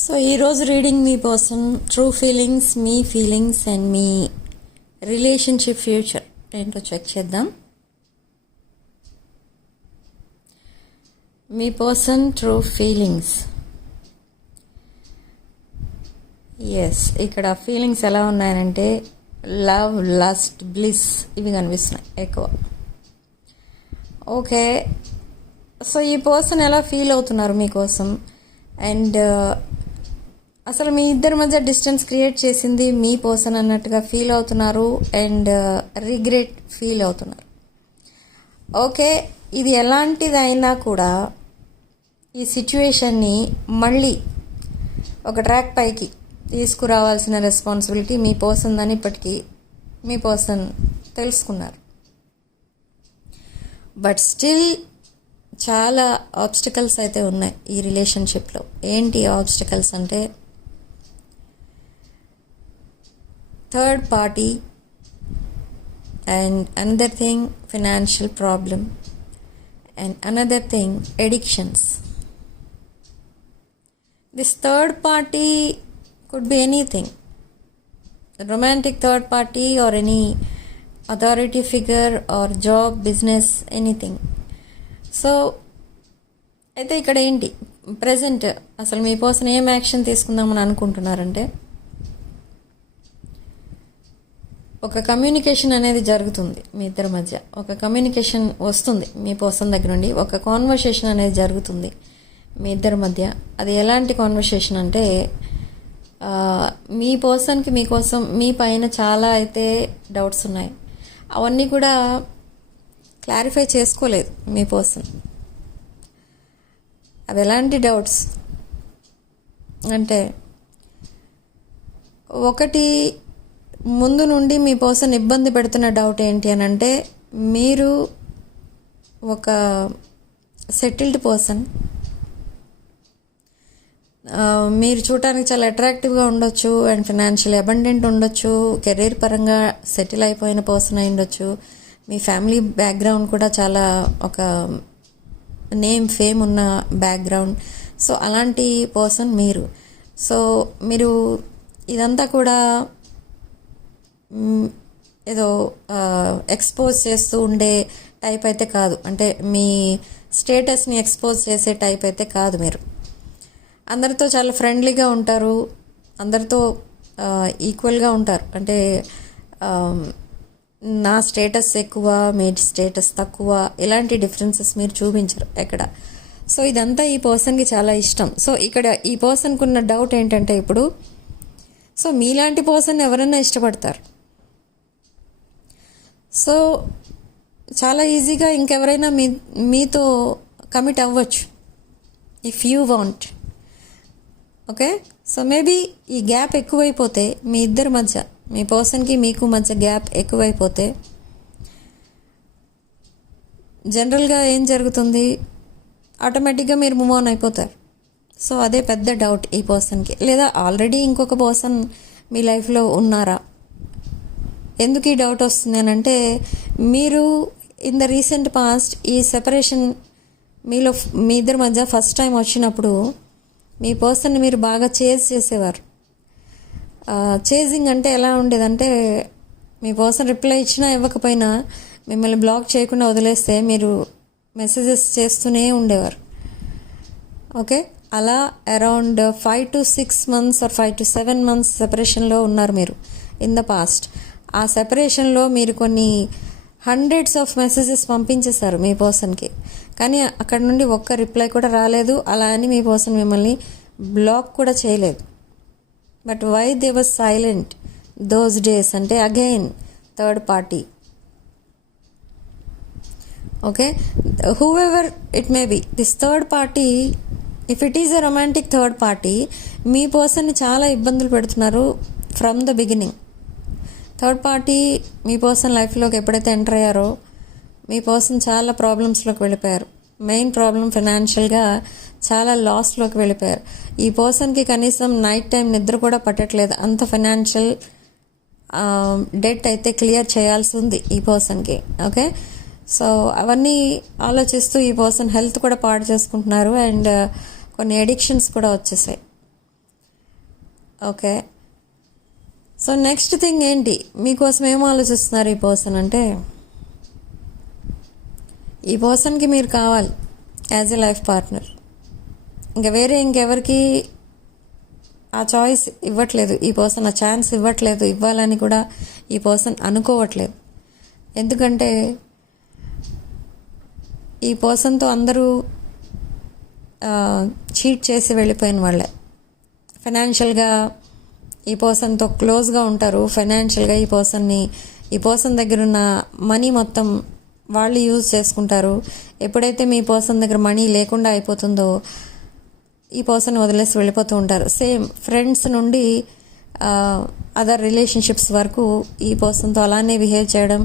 So ఈరోజు reading me person true feelings, me feelings and me relationship future ఏంటో check చేద్దాం. మీ person true feelings. Yes, ఇక్కడ feelings ఎలా ఉన్నాయంటే లవ్, లస్ట్, బ్లిస్ ఇవి కనిపిస్తున్నాయి ఎక్కువ. ఓకే, సో ఈ పర్సన్ ఎలా ఫీల్ అవుతున్నారు మీకోసం అండ్ అసలు మీ ఇద్దరి మధ్య డిస్టెన్స్ క్రియేట్ చేసింది మీ పర్సన్ అన్నట్టుగా ఫీల్ అవుతున్నారు అండ్ రిగ్రెట్ ఫీల్ అవుతున్నారు. ఓకే, ఇది ఎలాంటిది అయినా కూడా ఈ సిచ్యువేషన్ని మళ్ళీ ఒక ట్రాక్ పైకి తీసుకురావాల్సిన రెస్పాన్సిబిలిటీ మీ పర్సన్ అని ఇప్పటికీ మీ పర్సన్ తెలుసుకున్నారు. బట్ స్టిల్ చాలా ఆబ్స్టికల్స్ అయితే ఉన్నాయి ఈ రిలేషన్షిప్లో. ఏంటి ఆబ్స్టికల్స్ అంటే third party and another thing financial problem and another thing addictions. This third party could be anything, a romantic third party or any authority figure or job, business, anything. So అయితే ఇక్కడ ఏంటి present అసలు మీ person ఏం action తీసుకుందామని అనుకుంటున్నారంటే ఒక communication అనేది జరుగుతుంది మీ ఇద్దరి మధ్య. ఒక కమ్యూనికేషన్ వస్తుంది మీ పర్సన్ దగ్గర నుండి, ఒక కాన్వర్సేషన్ అనేది జరుగుతుంది మీ ఇద్దరి మధ్య. అది ఎలాంటి కాన్వర్సేషన్ అంటే మీ పర్సన్కి మీకోసం మీ పైన చాలా అయితే డౌట్స్ ఉన్నాయి. అవన్నీ కూడా క్లారిఫై చేసుకోలేదు మీ పర్సన్. అవి ఎలాంటి డౌట్స్ అంటే ఒకటి, ముందు నుండి మీ పర్సన్ ఇబ్బంది పెడుతున్న డౌట్ ఏంటి అని అంటే మీరు ఒక సెటిల్డ్ పర్సన్, మీరు చూడటానికి చాలా అట్రాక్టివ్గా ఉండొచ్చు అండ్ ఫినాన్షియల్ అబండెంట్ ఉండొచ్చు, కెరీర్ పరంగా సెటిల్ అయిపోయిన పర్సన్ అయి ఉండొచ్చు, మీ ఫ్యామిలీ బ్యాక్గ్రౌండ్ కూడా చాలా ఒక నేమ్ ఫేమ్ ఉన్న బ్యాక్గ్రౌండ్. సో అలాంటి పర్సన్ మీరు. సో మీరు ఇదంతా కూడా ఏదో ఎక్స్పోజ్ చేస్తూ ఉండే టైప్ అయితే కాదు, అంటే మీ స్టేటస్ని ఎక్స్పోజ్ చేసే టైప్ అయితే కాదు. మీరు అందరితో చాలా ఫ్రెండ్లీగా ఉంటారు, అందరితో ఈక్వల్గా ఉంటారు. అంటే నా స్టేటస్ ఎక్కువ, మీ స్టేటస్ తక్కువ, ఇలాంటి డిఫరెన్సెస్ మీరు చూపించరు ఎక్కడ. సో ఇదంతా ఈ పర్సన్కి చాలా ఇష్టం. సో ఇక్కడ ఈ పర్సన్కి ఉన్న డౌట్ ఏంటంటే ఇప్పుడు సో మీలాంటి పర్సన్ ఎవరైనా ఇష్టపడతారు. సో చాలా ఈజీగా ఇంకెవరైనా మీతో కమిట్ అవ్వచ్చు if you want. Okay, so maybe ఈ గ్యాప్ ఎక్కువైపోతే మీ ఇద్దరి మధ్య, మీ పర్సన్కి మీకు మధ్య గ్యాప్ ఎక్కువైపోతే జనరల్గా ఏం జరుగుతుంది, ఆటోమేటిక్గా మీరు మూవ్ ఆన్ అయిపోతారు. సో అదే పెద్ద డౌట్ ఈ పర్సన్కి. లేదా ఆల్రెడీ ఇంకొక పర్సన్ మీ లైఫ్లో ఉన్నారా? ఎందుకు ఈ డౌట్ వస్తుంది అని అంటే మీరు ఇన్ ద రీసెంట్ పాస్ట్ ఈ సెపరేషన్ మీ ఇద్దరి మధ్య ఫస్ట్ టైం వచ్చినప్పుడు మీ పర్సన్ని మీరు బాగా చేజ్ చేసేవారు. చేజింగ్ అంటే ఎలా ఉండేదంటే మీ పర్సన్ రిప్లై ఇచ్చినా ఇవ్వకపోయినా మిమ్మల్ని బ్లాక్ చేయకుండా వదిలేస్తే మీరు మెసేజెస్ చేస్తూనే ఉండేవారు. ఓకే, అలా around 5 to 6 months or 5 to 7 months సెపరేషన్లో ఉన్నారు మీరు ఇన్ ద పాస్ట్. ఆ సెపరేషన్లో మీరు కొన్ని హండ్రెడ్స్ ఆఫ్ మెసేజెస్ పంపించేశారు మీ పర్సన్కి, కానీ అక్కడ నుండి ఒక్క రిప్లై కూడా రాలేదు. అలా అని మీ పర్సన్ మిమ్మల్ని బ్లాక్ కూడా చేయలేదు. But why they was silent those days అంటే again third party. Okay, whoever it may be, this third party, if it is a romantic third party, మీ పర్సన్ని చాలా ఇబ్బందులు పెడుతున్నారు from the beginning. Third party మీ person లైఫ్లోకి ఎప్పుడైతే enter అయ్యారో మీ పర్సన్ చాలా ప్రాబ్లమ్స్లోకి వెళ్ళిపోయారు. మెయిన్ ప్రాబ్లం ఫినాన్షియల్గా చాలా లాస్లోకి వెళ్ళిపోయారు. ఈ పర్సన్కి కనీసం నైట్ టైం నిద్ర కూడా పట్టట్లేదు, అంత ఫైనాన్షియల్ డెట్ అయితే క్లియర్ చేయాల్సి ఉంది ఈ పర్సన్కి. ఓకే, సో అవన్నీ ఆలోచిస్తూ ఈ పర్సన్ హెల్త్ కూడా పాడు చేసుకుంటున్నారు అండ్ కొన్ని ఎడిక్షన్స్ కూడా వచ్చేసాయి. ఓకే. సో నెక్స్ట్ థింగ్ ఏంటి, మీకోసం ఏం ఆలోచిస్తున్నారు ఈ పర్సన్ అంటే, ఈ పర్సన్కి మీరు కావాలి యాజ్ ఎ లైఫ్ పార్ట్నర్. ఇంకా వేరే ఇంకెవరికి ఆ చాయిస్ ఇవ్వట్లేదు ఈ పర్సన్, ఆ ఛాన్స్ ఇవ్వట్లేదు, ఇవ్వాలని కూడా ఈ పర్సన్ అనుకోవట్లేదు. ఎందుకంటే ఈ పర్సన్తో అందరూ చీట్ చేసి వెళ్ళిపోయిన వాళ్ళే. ఫైనాన్షియల్గా ఈ పర్సన్తో క్లోజ్గా ఉంటారు, ఫైనాన్షియల్గా ఈ పర్సన్ దగ్గర ఉన్న మనీ మొత్తం వాళ్ళు యూజ్ చేసుకుంటారు. ఎప్పుడైతే మీ పర్సన్ దగ్గర మనీ లేకుండా అయిపోతుందో ఈ పర్సన్ వదిలేసి వెళ్ళిపోతూ ఉంటారు. సేమ్ ఫ్రెండ్స్ నుండి అదర్ రిలేషన్షిప్స్ వరకు ఈ పర్సన్తో అలానే బిహేవ్ చేయడం,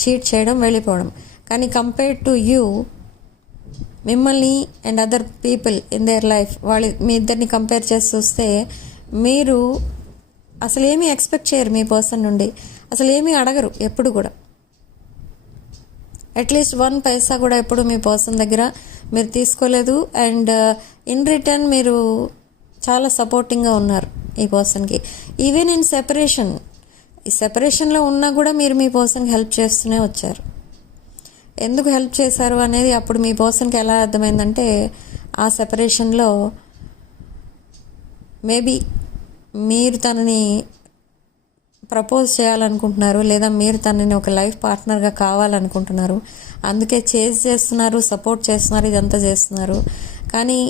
చీట్ చేయడం, వెళ్ళిపోవడం. కానీ కంపేర్డ్ టు యూ, మిమ్మల్ని and other people in their life, మీ ఇద్దరిని కంపేర్ చేసి చూస్తే మీరు అసలు ఏమీ ఎక్స్పెక్ట్ చేయరు మీ పర్సన్ నుండి, అసలు ఏమీ అడగరు ఎప్పుడు కూడా. అట్లీస్ట్ 1 పైసా కూడా ఎప్పుడు మీ పర్సన్ దగ్గర మీరు తీసుకోలేదు. అండ్ ఇన్ రిటర్న్ మీరు చాలా సపోర్టింగ్గా ఉన్నారు ఈ పర్సన్కి. ఈవెన్ ఇన్ సెపరేషన్, ఈ సెపరేషన్లో ఉన్నా కూడా మీరు మీ పర్సన్కి హెల్ప్ చేస్తూనే వచ్చారు. ఎందుకు హెల్ప్ చేశారు అనేది అప్పుడు మీ పర్సన్కి ఎలా అర్థమైందంటే, ఆ సెపరేషన్లో మేబీ మీరు తనని ప్రపోజ్ చేయాలనుకుంటున్నారు, లేదా మీరు తనని ఒక లైఫ్ పార్ట్నర్గా కావాలనుకుంటున్నారు. అందుకే చేజ్ చేస్తున్నారు, సపోర్ట్ చేస్తున్నారు, ఇదంతా చేస్తున్నారు. కానీ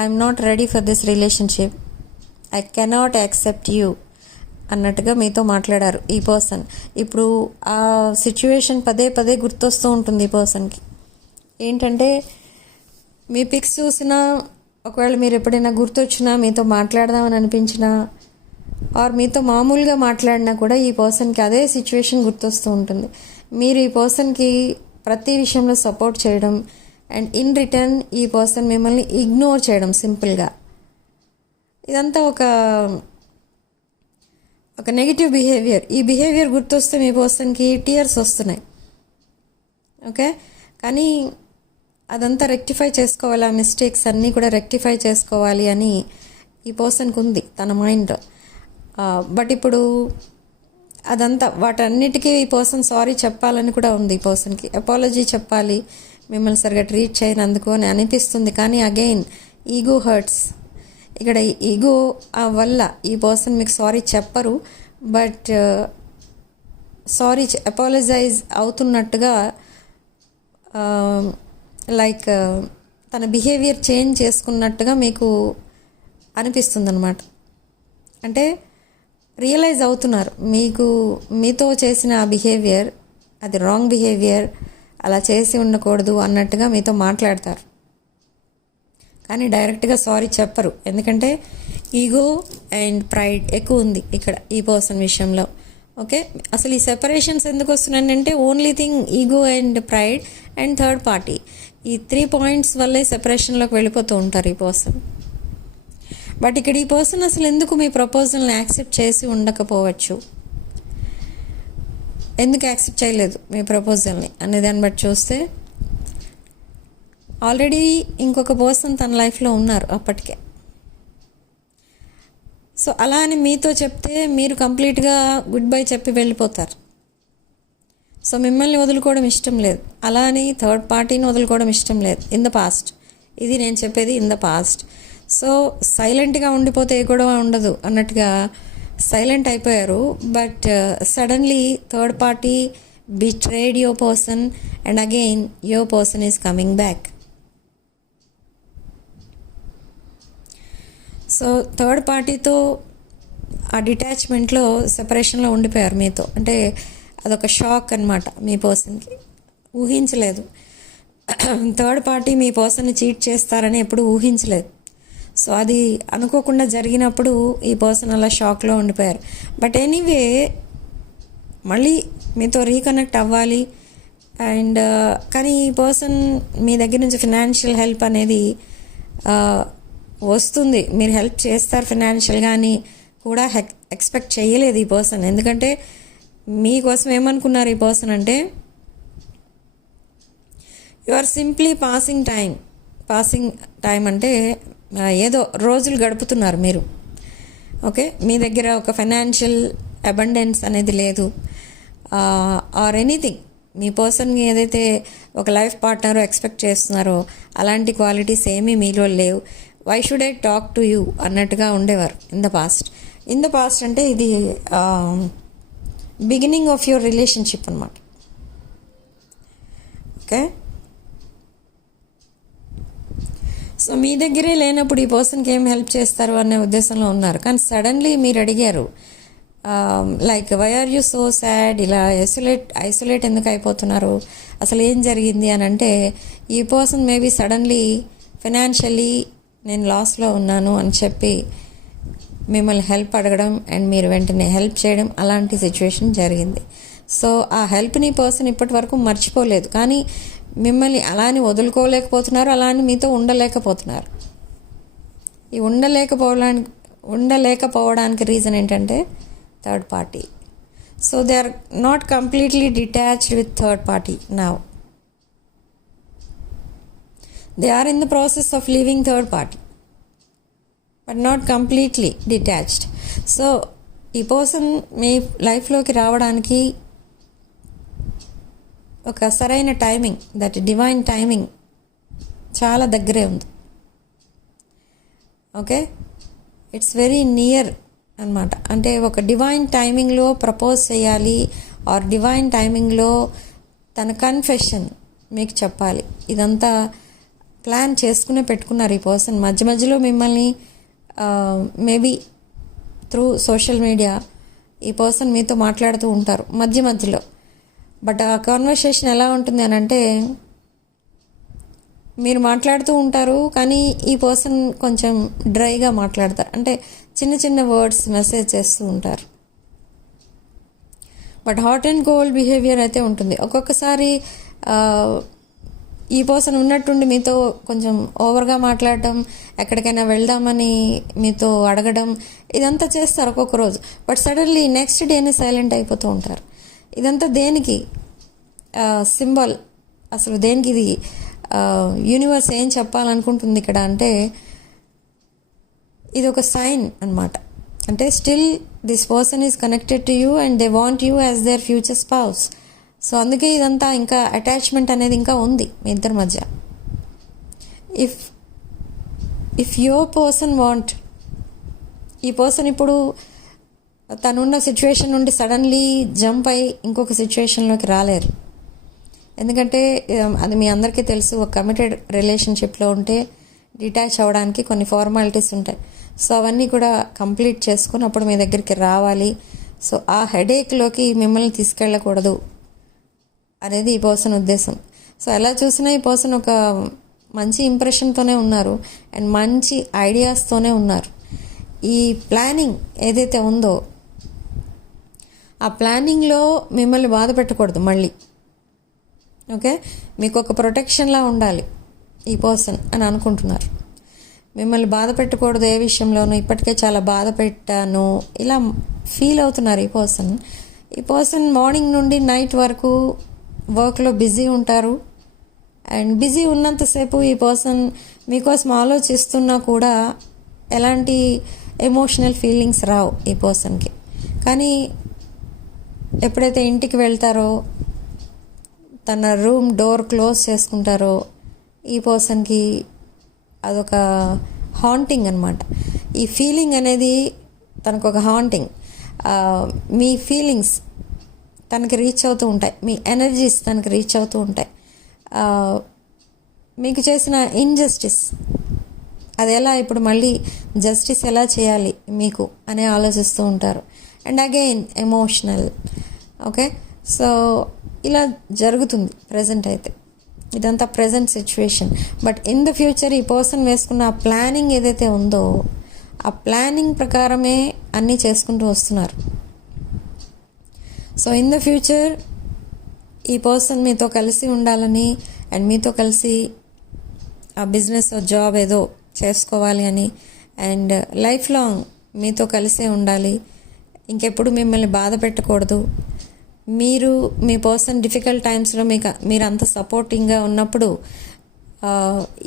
I'm not ready for this relationship, I cannot accept you అన్నట్టుగా మీతో మాట్లాడారు ఈ పర్సన్. ఇప్పుడు ఆ సిచ్యువేషన్ పదే పదే గుర్తొస్తూ ఉంటుంది ఈ పర్సన్కి. ఏంటంటే మీ పిక్స్ చూసినా, ఒకవేళ మీరు ఎప్పుడైనా గుర్తొచ్చినా, మీతో మాట్లాడదామని అనిపించినా, ఆర్ మీతో మామూలుగా మాట్లాడినా కూడా ఈ పర్సన్కి అదే సిచ్యువేషన్ గుర్తొస్తూ ఉంటుంది. మీరు ఈ పర్సన్కి ప్రతి విషయంలో సపోర్ట్ చేయడం, అండ్ ఇన్ రిటర్న్ ఈ పర్సన్ మిమ్మల్ని ఇగ్నోర్ చేయడం సింపుల్గా. ఇదంతా ఒక నెగిటివ్ బిహేవియర్. ఈ బిహేవియర్ గుర్తొస్తే మీ పర్సన్కి టీయర్స్ వస్తున్నాయి. ఓకే, కానీ అదంతా రెక్టిఫై చేసుకోవాలి, ఆ మిస్టేక్స్ అన్నీ కూడా రెక్టిఫై చేసుకోవాలి అని ఈ పర్సన్కి ఉంది తన మైండ్లో. బట్ ఇప్పుడు అదంతా వాటన్నిటికీ ఈ పర్సన్ సారీ చెప్పాలని కూడా ఉంది. ఈ పర్సన్కి అపాలజీ చెప్పాలి, మిమ్మల్ని సరిగా ట్రీట్ చేయనందుకు అని అనిపిస్తుంది. కానీ అగైన్ ఈగో హర్ట్స్. ఇక్కడ ఈగో వల్ల ఈ పర్సన్ మీకు సారీ చెప్పరు, బట్ సారీ అపాలజైజ్ అవుతున్నట్టుగా లైక్ తన బిహేవియర్ చేంజ్ చేసుకున్నట్టుగా మీకు అనిపిస్తుంది అన్నమాట. అంటే రియలైజ్ అవుతున్నారు మీతో చేసిన ఆ బిహేవియర్ అది రాంగ్ బిహేవియర్, అలా చేసి ఉండకూడదు అన్నట్టుగా మీతో మాట్లాడతారు. కానీ డైరెక్ట్గా సారీ చెప్పరు, ఎందుకంటే ఈగో అండ్ ప్రైడ్ ఎక్కువ ఉంది ఇక్కడ ఈ పర్సన్ విషయంలో. ఓకే, అసలు ఈ సెపరేషన్స్ ఎందుకు వస్తున్నాయంటే only thing ego and pride and third party, ఈ 3 పాయింట్స్ వల్లే సెపరేషన్లోకి వెళ్ళిపోతూ ఉంటారు ఈ పర్సన్. బట్ ఇక్కడ ఈ పర్సన్ అసలు ఎందుకు మీ ప్రపోజల్ని యాక్సెప్ట్ చేసి ఉండకపోవచ్చు, ఎందుకు యాక్సెప్ట్ చేయలేదు మీ ప్రపోజల్ని అనే దాన్ని బట్టి చూస్తే, ఆల్రెడీ ఇంకొక పర్సన్ తన లైఫ్లో ఉన్నారు అప్పటికే. సో అలా అని మీతో చెప్తే మీరు కంప్లీట్గా గుడ్ బై చెప్పి వెళ్ళిపోతారు. సో మిమ్మల్ని వదులుకోవడం ఇష్టం లేదు, అలా అని థర్డ్ పార్టీని వదులుకోవడం ఇష్టం లేదు ఇన్ ద పాస్ట్. ఇది నేను చెప్పేది ఇన్ ద పాస్ట్. సో సైలెంట్గా ఉండిపోతే ఏ గొడవ ఉండదు అన్నట్టుగా సైలెంట్ అయిపోయారు. But suddenly third party betrayed your person and again your person is coming back. So third పార్టీతో ఆ డిటాచ్మెంట్లో సెపరేషన్లో ఉండిపోయారు మీతో. అంటే అదొక షాక్ అన్నమాట మీ పర్సన్కి, ఊహించలేదు. థర్డ్ పార్టీ మీ పర్సన్ని చీట్ చేస్తారని ఎప్పుడు ఊహించలేదు. సో అది అనుకోకుండా జరిగినప్పుడు ఈ పర్సన్ అలా షాక్లో ఉండిపోయారు. బట్ ఎనీవే మళ్ళీ మీతో రీకనెక్ట్ అవ్వాలి. అండ్ కానీ ఈ పర్సన్ మీ దగ్గర నుంచి ఫినాన్షియల్ హెల్ప్ అనేది వస్తుంది, మీరు హెల్ప్ చేస్తారు ఫినాన్షియల్గా అని కూడా ఎక్స్పెక్ట్ చేయలేదు ఈ పర్సన్. ఎందుకంటే మీకోసం ఏమనుకున్నారు ఈ పర్సన్ అంటే, you are simply passing time అంటే ఏదో రోజులు గడుపుతున్నారు మీరు. ఓకే, మీ దగ్గర ఒక ఫైనాన్షియల్ అబండెన్స్ అనేది లేదు, ఆర్ ఎనీథింగ్. మీ పర్సన్కి ఏదైతే ఒక లైఫ్ పార్ట్నర్ ఎక్స్పెక్ట్ చేస్తున్నారో అలాంటి క్వాలిటీస్ ఏమీ మీలో లేవు. Why should I talk to you అన్నట్టుగా ఉండేవారు ఇన్ ద పాస్ట్. అంటే ఇది బిగినింగ్ ఆఫ్ యువర్ రిలేషన్షిప్ అనమాట. ఓకే, సో మీ దగ్గరే లేనప్పుడు ఈ పర్సన్కి ఏం హెల్ప్ చేస్తారు అనే ఉద్దేశంలో ఉన్నారు. కానీ సడన్లీ మీరు అడిగారు, like why are you so sad, ఇలా ఐసోలేట్ ఎందుకు అయిపోతున్నారు, అసలు ఏం జరిగింది అని అంటే, ఈ పర్సన్ మేబీ సడన్లీ ఫైనాన్షియల్లీ నేను లాస్లో ఉన్నాను అని చెప్పి మిమ్మల్ని హెల్ప్ అడగడం అండ్ మీరు వెంటనే హెల్ప్ చేయడం, అలాంటి సిచ్యువేషన్ జరిగింది. సో ఆ హెల్ప్ని పర్సన్ ఇప్పటి వరకు మర్చిపోలేదు, కానీ మిమ్మల్ని అలా అని వదులుకోలేకపోతున్నారు, అలా అని మీతో ఉండలేకపోతున్నారు. ఈ ఉండలేకపోవడానికి రీజన్ ఏంటంటే third party. So they are not completely detached with third party now. They are in the process of leaving third party but not completely detached. So ఈ పర్సన్ మీ లైఫ్లోకి రావడానికి ఒక సరైన టైమింగ్, దట్ డివైన్ టైమింగ్ చాలా దగ్గరే ఉంది. Okay, it's very near అనమాట. అంటే ఒక డివైన్ టైమింగ్లో ప్రపోజ్ చేయాలి, ఆర్ డివైన్ టైమింగ్లో తన కన్ఫెషన్ మీకు చెప్పాలి. ఇదంతా ప్లాన్ చేసుకునే పెట్టుకున్నారు ఈ పర్సన్. మధ్యలో మిమ్మల్ని మేబీ త్రూ సోషల్ మీడియా ఈ పర్సన్ మీతో మాట్లాడుతూ ఉంటారు మధ్యలో. బట్ ఆ కాన్వర్సేషన్ ఎలా ఉంటుంది అని అంటే, మీరు మాట్లాడుతూ ఉంటారు కానీ ఈ పర్సన్ కొంచెం డ్రైగా మాట్లాడతారు, అంటే చిన్న వర్డ్స్ మెసేజ్ చేస్తూ ఉంటారు. But hot and cold behaviour అయితే ఉంటుంది. ఒక్కొక్కసారి ఈ పర్సన్ ఉన్నట్టుండి మీతో కొంచెం ఓవర్గా మాట్లాడటం, ఎక్కడికైనా వెళ్దామని మీతో అడగడం, ఇదంతా చేస్తారు ఒక్కొక్క రోజు. బట్ సడన్లీ నెక్స్ట్ డేనే సైలెంట్ అయిపోతూ ఉంటారు. ఇదంతా దేనికి సింబల్, అసలు దేనికి ఇది యూనివర్స్ ఏం చెప్పాలనుకుంటుంది ఇక్కడ అంటే, ఇది ఒక సైన్ అనమాట. అంటే still this person is connected to you and they want you as their future spouse. So అందుకే ఇదంతా ఇంకా అటాచ్మెంట్ అనేది ఇంకా ఉంది మీ ఇద్దరి మధ్య. ఇఫ్ యువర్ పర్సన్ వాంట్, ఈ పర్సన్ ఇప్పుడు తనున్న సిచ్యువేషన్ నుండి సడన్లీ జంప్ అయి ఇంకొక సిచ్యువేషన్లోకి రాలేరు. ఎందుకంటే అది మీ అందరికీ తెలుసు, ఒక కమిటెడ్ రిలేషన్షిప్లో ఉంటే డిటాచ్ అవ్వడానికి కొన్ని ఫార్మాలిటీస్ ఉంటాయి. సో అవన్నీ కూడా కంప్లీట్ చేసుకొని అప్పుడు మీ దగ్గరికి రావాలి. సో ఆ హెడేక్లోకి మిమ్మల్ని తీసుకెళ్ళకూడదు అనేది ఈ పర్సన్ ఉద్దేశం. సో ఎలా చూసినా ఈ పర్సన్ ఒక మంచి ఇంప్రెషన్తోనే ఉన్నారు అండ్ మంచి ఐడియాస్తోనే ఉన్నారు. ఈ ప్లానింగ్ ఏదైతే ఉందో ఆ ప్లానింగ్లో మిమ్మల్ని బాధ పెట్టకూడదు మళ్ళీ. ఓకే, మీకు ఒక ప్రొటెక్షన్లా ఉండాలి ఈ పర్సన్ అని అనుకుంటున్నారు. మిమ్మల్ని బాధ పెట్టకూడదు ఏ విషయంలోనూ, ఇప్పటికే చాలా బాధ పెట్టాను ఇలా ఫీల్ అవుతున్నారు ఈ పర్సన్ మార్నింగ్ నుండి నైట్ వరకు వర్క్లో బిజీ ఉంటారు. అండ్ బిజీ ఉన్నంతసేపు ఈ పర్సన్ మీకోసం ఆలోచిస్తున్నా కూడా ఎలాంటి ఎమోషనల్ ఫీలింగ్స్ రావు ఈ పర్సన్కి. కానీ ఎప్పుడైతే ఇంటికి వెళ్తారో, తన రూమ్ డోర్ క్లోజ్ చేసుకుంటారో, ఈ పర్సన్కి అదొక హాంటింగ్ అనమాట. ఈ ఫీలింగ్ అనేది తనకు ఒక హాంటింగ్. మీ ఫీలింగ్స్ తనకి రీచ్ అవుతూ ఉంటాయి, మీ ఎనర్జీస్ తనకి రీచ్ అవుతూ ఉంటాయి. మీకు చేసిన ఇన్జస్టిస్ అది ఎలా, ఇప్పుడు మళ్ళీ జస్టిస్ ఎలా చేయాలి మీకు అని ఆలోచిస్తూ ఉంటారు. And again emotional. Okay, so ఇలా జరుగుతుంది ప్రజెంట్ అయితే. ఇదంతా present situation. But in the future ఈ పర్సన్ వేసుకున్న ఆ ప్లానింగ్ ఏదైతే ఉందో ఆ ప్లానింగ్ ప్రకారమే అన్నీ చేసుకుంటూ వస్తున్నారు. సో ఇన్ ద ఫ్యూచర్ ఈ పర్సన్ మీతో కలిసి ఉండాలని అండ్ మీతో కలిసి ఆ బిజినెస్ జాబ్ ఏదో చేసుకోవాలి అని అండ్ లైఫ్ లాంగ్ మీతో కలిసే ఉండాలి, ఇంకెప్పుడు మిమ్మల్ని బాధ పెట్టకూడదు. మీ పర్సన్ డిఫికల్ట్ టైమ్స్లో మీరు అంత సపోర్టింగ్గా ఉన్నప్పుడు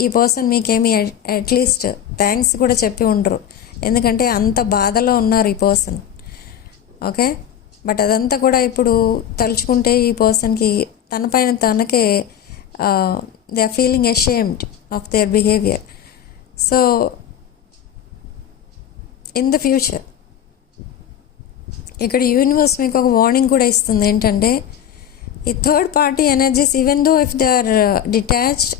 ఈ పర్సన్ మీకేమి అట్లీస్ట్ థ్యాంక్స్ కూడా చెప్పి ఉండరు, ఎందుకంటే అంత బాధలో ఉన్నారు ఈ పర్సన్. ఓకే, బట్ అదంతా కూడా ఇప్పుడు తలుచుకుంటే ఈ పర్సన్కి తన పైన తనకే they are feeling ashamed of their behaviour. So in the future ఇక్కడ యూనివర్స్ మీకు ఒక వార్నింగ్ కూడా ఇస్తుంది. ఏంటంటే ఈ third party energies, even though if they are detached,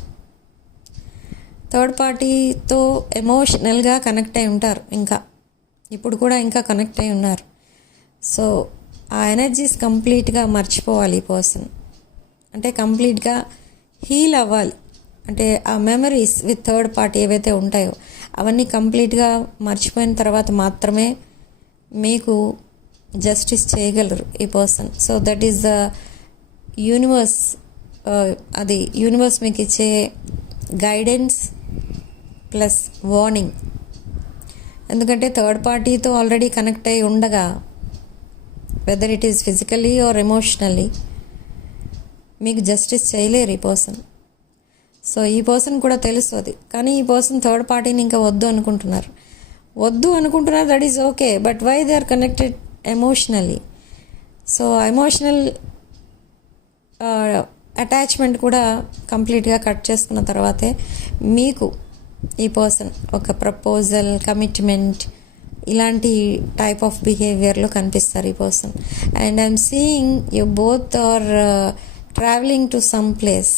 third పార్టీతో ఎమోషనల్గా కనెక్ట్ అయి ఉంటారు, ఇప్పుడు కూడా ఇంకా కనెక్ట్ అయి ఉన్నారు. సో ఆ ఎనర్జీస్ కంప్లీట్గా మర్చిపోవాలి ఈ పర్సన్, అంటే కంప్లీట్గా హీల్ అవ్వాలి. అంటే ఆ మెమరీస్ విత్ థర్డ్ పార్టీ ఏవైతే ఉంటాయో అవన్నీ కంప్లీట్గా మర్చిపోయిన తర్వాత మాత్రమే మీకు జస్టిస్ చేయగలరు ఈ person. So that is the universe, అది యూనివర్స్ మీకు ఇచ్చే గైడెన్స్ ప్లస్ వార్నింగ్. ఎందుకంటే థర్డ్ పార్టీతో ఆల్రెడీ కనెక్ట్ అయి ఉండగా, whether it is physically or emotionally, మీకు జస్టిస్ చేయలేరు ఈ పర్సన్. సో ఈ పర్సన్ కూడా తెలుసు అది, కానీ ఈ పర్సన్ థర్డ్ పార్టీని ఇంకా వద్దు అనుకుంటున్నారు. That is okay, but why they are connected emotionally. So emotional attachment కూడా కంప్లీట్గా కట్ చేసుకున్న తర్వాతే మీకు ఈ పర్సన్ ఒక ప్రపోజల్, కమిట్మెంట్ ఇలాంటి టైప్ ఆఫ్ బిహేవియర్లో కనిపిస్తారు ఈ పర్సన్. And I'm seeing you both are travelling to some place.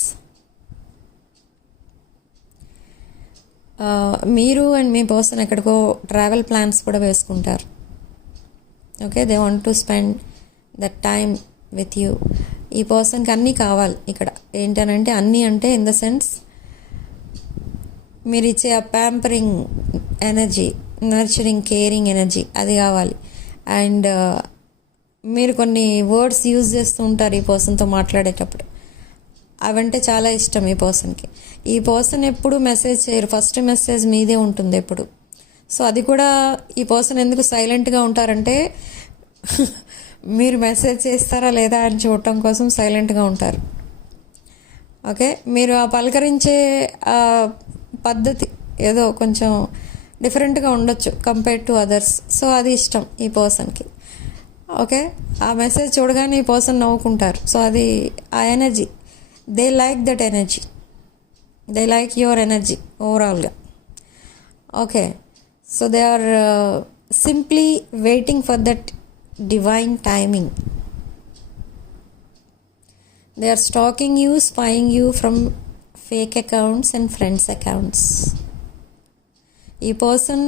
మీరు అండ్ మీ పర్సన్ ఎక్కడికో ట్రావెల్ ప్లాన్స్ కూడా వేసుకుంటారు. Okay, they want to spend that time with you. ఈ పర్సన్కి అన్నీ కావాలి ఇక్కడ. ఏంటనంటే అన్నీ అంటే ఇన్ ద సెన్స్ మీరు ఇచ్చే ఆ pampering energy, nurturing, caring energy అది కావాలి. అండ్ మీరు కొన్ని వర్డ్స్ యూజ్ చేస్తూ ఉంటారు ఈ పర్సన్తో మాట్లాడేటప్పుడు, అవంటే చాలా ఇష్టం ఈ పర్సన్కి. ఈ పర్సన్ ఎప్పుడు మెసేజ్ చేయరు, ఫస్ట్ మెసేజ్ మీదే ఉంటుంది ఎప్పుడు. సో అది కూడా ఈ పర్సన్ ఎందుకు సైలెంట్గా ఉంటారంటే మీరు మెసేజ్ చేస్తారా లేదా అని చూడటం కోసం సైలెంట్గా ఉంటారు. ఓకే, మీరు ఆ పలకరించే పద్ధతి ఏదో కొంచెం డిఫరెంట్గా ఉండొచ్చు కంపేర్డ్ టు అదర్స్. సో అది ఇష్టం ఈ పర్సన్కి. ఓకే, ఆ మెసేజ్ చూడగానే ఈ పర్సన్ నవ్వుకుంటారు. సో అది ఆ energy, they like that energy, they like your energy ఓవరాల్గా. Okay, so they are simply waiting for that divine timing. They are stalking you, spying you from fake accounts and friends accounts. ఈ person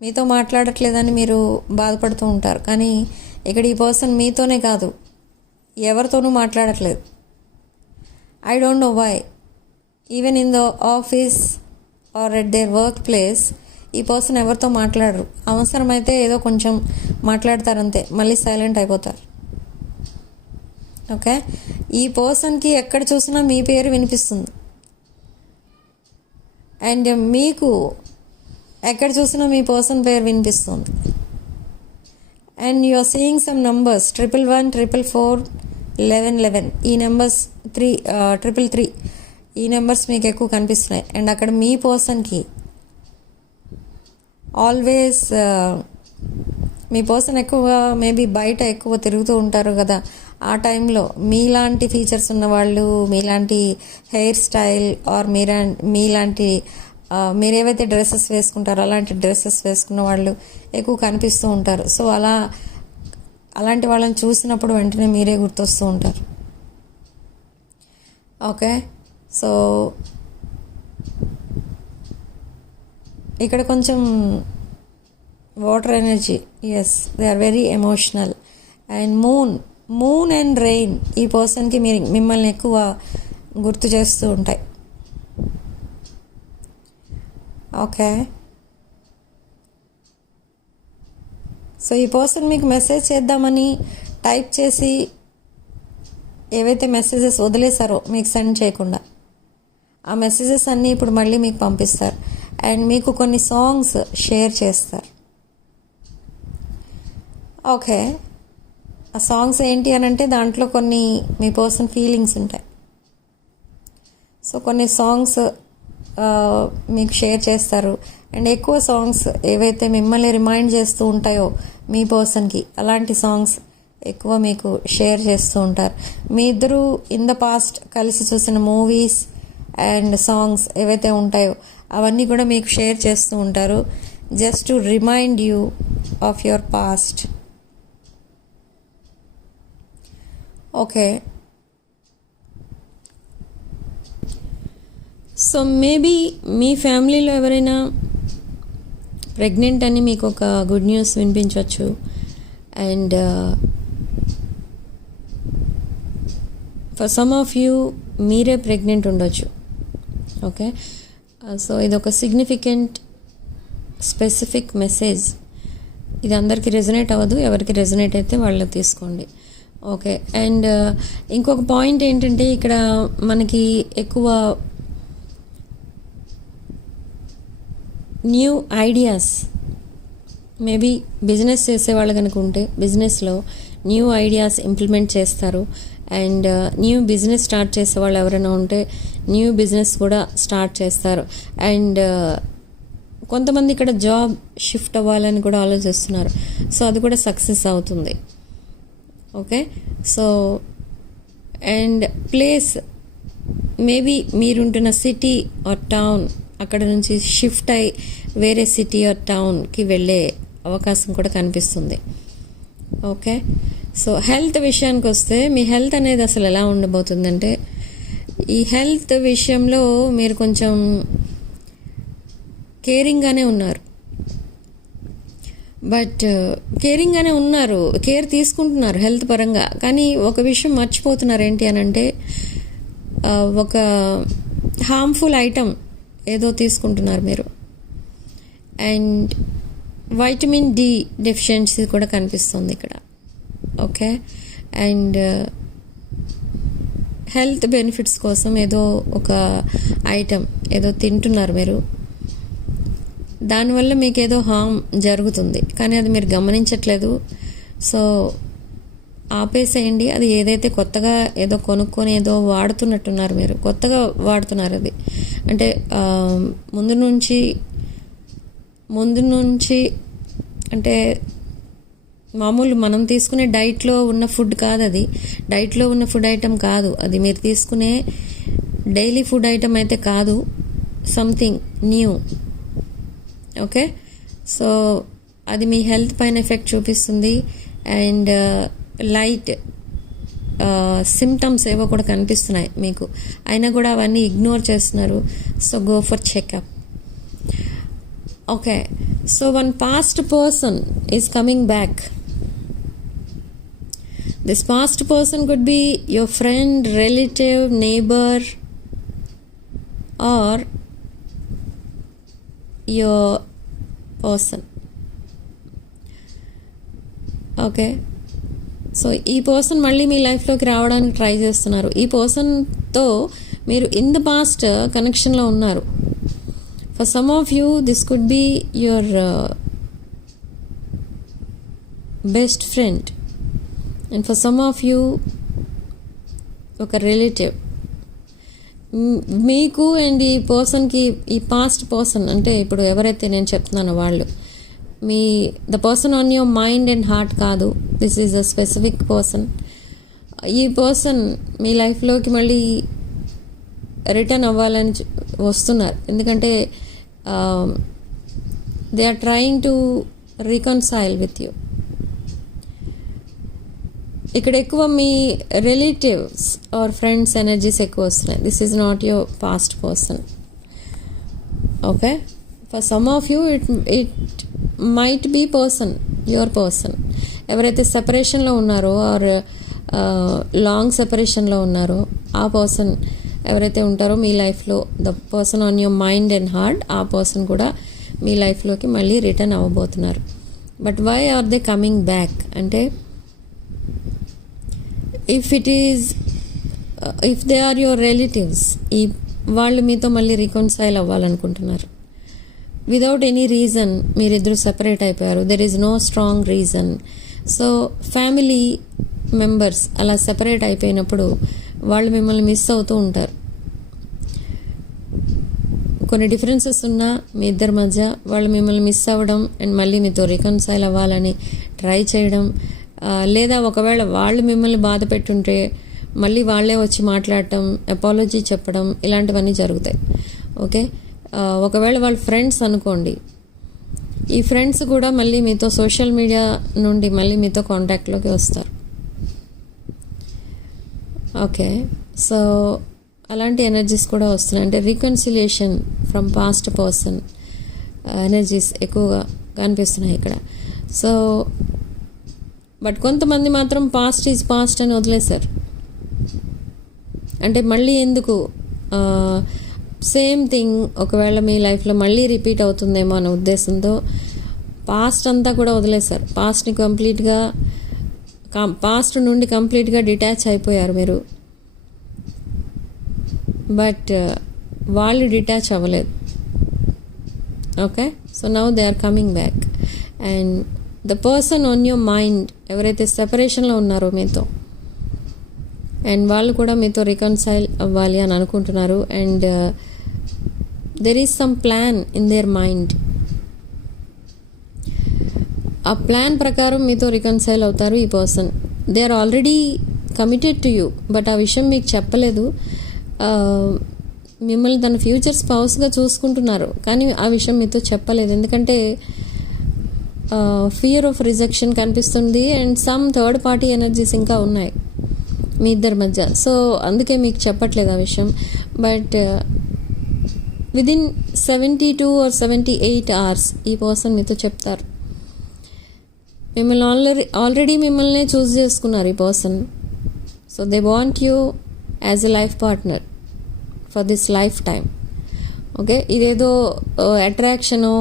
మీతో మాట్లాడట్లేదని మీరు బాధపడుతూ ఉంటారు, కానీ ఇక్కడ ఈ పర్సన్ మీతోనే కాదు ఎవరితోనూ మాట్లాడట్లేదు. I don't know why. Even in the office or at their work place ఈ పర్సన్ ఎవరితో మాట్లాడరు. అవసరమైతే ఏదో కొంచెం మాట్లాడతారు అంతే, మళ్ళీ సైలెంట్ అయిపోతారు. ఓకే, ఈ పర్సన్కి ఎక్కడ చూసినా మీ పేరు వినిపిస్తుంది, అండ్ మీకు ఎక్కడ చూసినా మీ పర్సన్ పేరు వినిపిస్తుంది. And you are seeing some numbers 111, 444, 1111. ఈ నెంబర్స్ 333 ఈ నెంబర్స్ మీకు ఎక్కువ కనిపిస్తున్నాయి. అండ్ అక్కడ మీ పర్సన్కి ఆల్వేస్ మీ పర్సన్ ఎక్కువగా మేబీ బయట ఎక్కువ తిరుగుతూ ఉంటారు కదా, ఆ టైంలో మీలాంటి ఫీచర్స్ ఉన్నవాళ్ళు, మీలాంటి హెయిర్ స్టైల్ ఆర్ మీలాంటి మీరేవైతే డ్రెస్సెస్ వేసుకుంటారో అలాంటి డ్రెస్సెస్ వేసుకున్న వాళ్ళు ఎక్కువ కనిపిస్తూ ఉంటారు. సో అలాంటి వాళ్ళని చూసినప్పుడు వెంటనే మీరే గుర్తొస్తూ ఉంటారు. ఓకే, సో ఇక్కడ కొంచెం water energy, yes they are very emotional. And moon and rain ఈ పర్సన్కి మిమ్మల్ని ఎక్కువ గుర్తు చేస్తూ ఉంటాయి. ఓకే, సో ఈ పర్సన్ మీకు మెసేజ్ చేద్దామని టైప్ చేసి ఏవైతే మెసేజెస్ వదిలేశారో మీకు సెండ్ చేయకుండా, ఆ మెసేజెస్ అన్నీ ఇప్పుడు మళ్ళీ మీకు పంపిస్తారు. అండ్ మీకు కొన్ని సాంగ్స్ షేర్ చేస్తారు. ఓకే, ఆ సాంగ్స్ ఏంటి అని అంటే దాంట్లో కొన్ని మీ పర్సన్ ఫీలింగ్స్ ఉంటాయి. సో కొన్ని సాంగ్స్ మీకు షేర్ చేస్తారు. అండ్ ఎక్కువ సాంగ్స్ ఏవైతే మిమ్మల్ని రిమైండ్ చేస్తూ ఉంటాయో మీ పర్సన్కి, అలాంటి సాంగ్స్ ఎక్కువ మీకు షేర్ చేస్తూ ఉంటారు. మీ ఇద్దరు ఇన్ ద పాస్ట్ కలిసి చూసిన మూవీస్ అండ్ సాంగ్స్ ఏవైతే ఉంటాయో అవన్నీ కూడా మీకు షేర్ చేస్తూ ఉంటారు, just to remind you of your past. Okay, so maybe మీ ఫ్యామిలీలో ఎవరైనా ప్రెగ్నెంట్ అని మీకు ఒక గుడ్ న్యూస్ వినిపించవచ్చు. And for some of you మీరే ప్రెగ్నెంట్ ఉండొచ్చు. ఓకే, సో ఇది ఒక సిగ్నిఫికెంట్ స్పెసిఫిక్ మెసేజ్. ఇది అందరికీ రెజొనేట్ అవ్వదు, ఎవరికి రెజొనేట్ అయితే వాళ్ళు తీసుకోండి. ఓకే, అండ్ ఇంకొక పాయింట్ ఏంటంటే ఇక్కడ మనకి ఎక్కువ న్యూ ఐడియాస్, మేబీ బిజినెస్ చేసేవాళ్ళు కనుక ఉంటే బిజినెస్లో న్యూ ఐడియాస్ ఇంప్లిమెంట్ చేస్తారు. అండ్ న్యూ బిజినెస్ స్టార్ట్ చేసే వాళ్ళు ఎవరైనా ఉంటే న్యూ బిజినెస్ కూడా స్టార్ట్ చేస్తారు. అండ్ కొంతమంది ఇక్కడ జాబ్ షిఫ్ట్ అవ్వాలని కూడా ఆలోచిస్తున్నారు. సో అది కూడా సక్సెస్ అవుతుంది. Okay, so and place, maybe మీరుంటున్న సిటీ ఆర్ టౌన్ అక్కడ నుంచి షిఫ్ట్ అయి వేరే సిటీ ఆర్ టౌన్కి వెళ్ళే అవకాశం కూడా కనిపిస్తుంది. ఓకే, సో హెల్త్ విషయానికి వస్తే మీ హెల్త్ అనేది అసలు ఎలా ఉండబోతుందంటే, ఈ హెల్త్ విషయంలో మీరు కొంచెం కేరింగ్గానే ఉన్నారు. బట్ కేరింగ్గానే ఉన్నారు, కేర్ తీసుకుంటున్నారు హెల్త్ పరంగా. కానీ ఒక విషయం మర్చిపోతున్నారు, ఏంటి అని అంటే ఒక హార్మ్ఫుల్ ఐటమ్ ఏదో తీసుకుంటున్నారు మీరు. అండ్ వైటమిన్ డి డెఫిషియన్సీ కూడా కనిపిస్తుంది ఇక్కడ. ఓకే, అండ్ హెల్త్ బెనిఫిట్స్ కోసం ఏదో ఒక ఐటమ్ ఏదో తింటున్నారు మీరు, దానివల్ల మీకు ఏదో హార్మ్ జరుగుతుంది కానీ అది మీరు గమనించట్లేదు. సో ఆపేసేయండి. అది ఏదైతే కొత్తగా ఏదో కొనుక్కొని ఏదో వాడుతున్నట్టున్నారు, మీరు కొత్తగా వాడుతున్నారు. అది అంటే ముందు నుంచి అంటే మామూలు మనం తీసుకునే డైట్లో ఉన్న ఫుడ్ కాదు, అది డైట్లో ఉన్న ఫుడ్ ఐటమ్ కాదు, అది మీరు తీసుకునే డైలీ ఫుడ్ ఐటమ్ అయితే కాదు, సంథింగ్ న్యూ. ఓకే, సో అది మీ హెల్త్ పైన ఎఫెక్ట్ చూపిస్తుంది. అండ్ లైట్ సిమ్టమ్స్ ఏవో కూడా కనిపిస్తున్నాయి మీకు, అయినా కూడా అవన్నీ ఇగ్నోర్ చేస్తున్నారు. So go for checkup. Okay, so one past person is coming back. This past person could be your friend, relative, neighbour or your person. Okay, so ఈ పర్సన్ మళ్ళీ మీ లైఫ్లోకి రావడానికి ట్రై చేస్తున్నారు. ఈ పర్సన్తో మీరు ఇన్ ద పాస్ట్ కనెక్షన్లో ఉన్నారు. For some of you this could be your best friend, and for some of you ఒక రిలేటివ్. మీకు అండ్ ఈ పర్సన్కి, ఈ పాస్ట్ పర్సన్ అంటే ఇప్పుడు ఎవరైతే నేను చెప్తున్నానో వాళ్ళు, the person on your mind and heart కాదు, this is a specific person. ఈ పర్సన్ మీ లైఫ్లోకి మళ్ళీ రిటర్న్ అవ్వాలని వస్తున్నారు. ఎందుకంటే they are trying to reconcile with you. ఇక్కడ ఎక్కువ మీ రిలేటివ్స్ ఆర్ ఫ్రెండ్స్ ఎనర్జీస్ ఎక్కువ వస్తున్నాయి. This is not your past person. Okay, for some of you it might be person, your person. ఎవరైతే సెపరేషన్లో ఉన్నారో ఆర్ లాంగ్ సెపరేషన్లో ఉన్నారో ఆ పర్సన్ ఎవరైతే ఉంటారో మీ లైఫ్లో, the person on your mind and heart, ఆ పర్సన్ కూడా మీ లైఫ్లోకి మళ్ళీ రిటర్న్ అవ్వబోతున్నారు. But why are they coming back అంటే, if they are your relatives, ఈ వాళ్ళు మీతో మళ్ళీ రికన్సైల్ అవ్వాలనుకుంటున్నారు. విదౌట్ ఎనీ రీజన్ మీరిద్దరు సెపరేట్ అయిపోయారు, there is no strong reason. So family members అలా సెపరేట్ అయిపోయినప్పుడు వాళ్ళు మిమ్మల్ని మిస్ అవుతూ ఉంటారు. కొన్ని డిఫరెన్సెస్ ఉన్నా మీ ఇద్దరి మధ్య వాళ్ళు మిమ్మల్ని మిస్ అవ్వడం అండ్ మళ్ళీ మీతో రికన్సైల్ అవ్వాలని ట్రై చేయడం, లేదా ఒకవేళ వాళ్ళు మిమ్మల్ని బాధ పెట్టుంటే మళ్ళీ వాళ్ళే వచ్చి మాట్లాడటం, అపాలజీ చెప్పడం, ఇలాంటివన్నీ జరుగుతాయి. ఓకే, ఒకవేళ వాళ్ళ ఫ్రెండ్స్ అనుకోండి, ఈ ఫ్రెండ్స్ కూడా మళ్ళీ మీతో సోషల్ మీడియా నుండి మళ్ళీ మీతో కాంటాక్ట్లోకి వస్తారు. ఓకే, సో అలాంటి ఎనర్జీస్ కూడా వస్తున్నాయి. అంటే reconciliation from past person energies ఎక్కువగా కనిపిస్తున్నాయి ఇక్కడ. సో బట్ కొంతమంది మాత్రం పాస్ట్ ఈజ్ పాస్ట్ అని వదిలేశారు. అంటే మళ్ళీ ఎందుకు సేమ్ థింగ్ ఒకవేళ మీ లైఫ్లో మళ్ళీ రిపీట్ అవుతుందేమో అనే ఉద్దేశంతో పాస్ట్ అంతా కూడా వదిలేశారు. పాస్ట్ని కంప్లీట్గా పాస్ట్ నుండి కంప్లీట్గా డిటాచ్ అయిపోయారు మీరు. బట్ వాళ్ళు డిటాచ్ అవ్వలేదు. Okay, so now they are coming back and the person on your mind ఎవరైతే సెపరేషన్లో ఉన్నారో మీతో, అండ్ వాళ్ళు కూడా మీతో రికన్సైల్ అవ్వాలి అని అనుకుంటున్నారు. And there is some plan in their mind. ఆ ప్లాన్ ప్రకారం మీతో రికన్సైల్ అవుతారు ఈ person. They are already committed to you, but ఆ విషయం మీకు చెప్పలేదు. మిమ్మల్ని తన ఫ్యూచర్ స్పౌస్గా చూసుకుంటున్నారు, కానీ ఆ విషయం మీతో చెప్పలేదు. ఎందుకంటే ఫియర్ ఆఫ్ రిజెక్షన్ కనిపిస్తుంది and some third party energies ఇంకా ఉన్నాయి మీ ఇద్దరి మధ్య. సో అందుకే మీకు చెప్పట్లేదు ఆ విషయం. బట్ విదిన్ 72 or 78 hours ఈ పర్సన్ మీతో చెప్తారు. మిమ్మల్ని ఆల్రెడీ మిమ్మల్ని చూస్ చేసుకున్నారు ఈ person. So they want you as a life partner for this life time. Okay, ఇదేదో అట్రాక్షను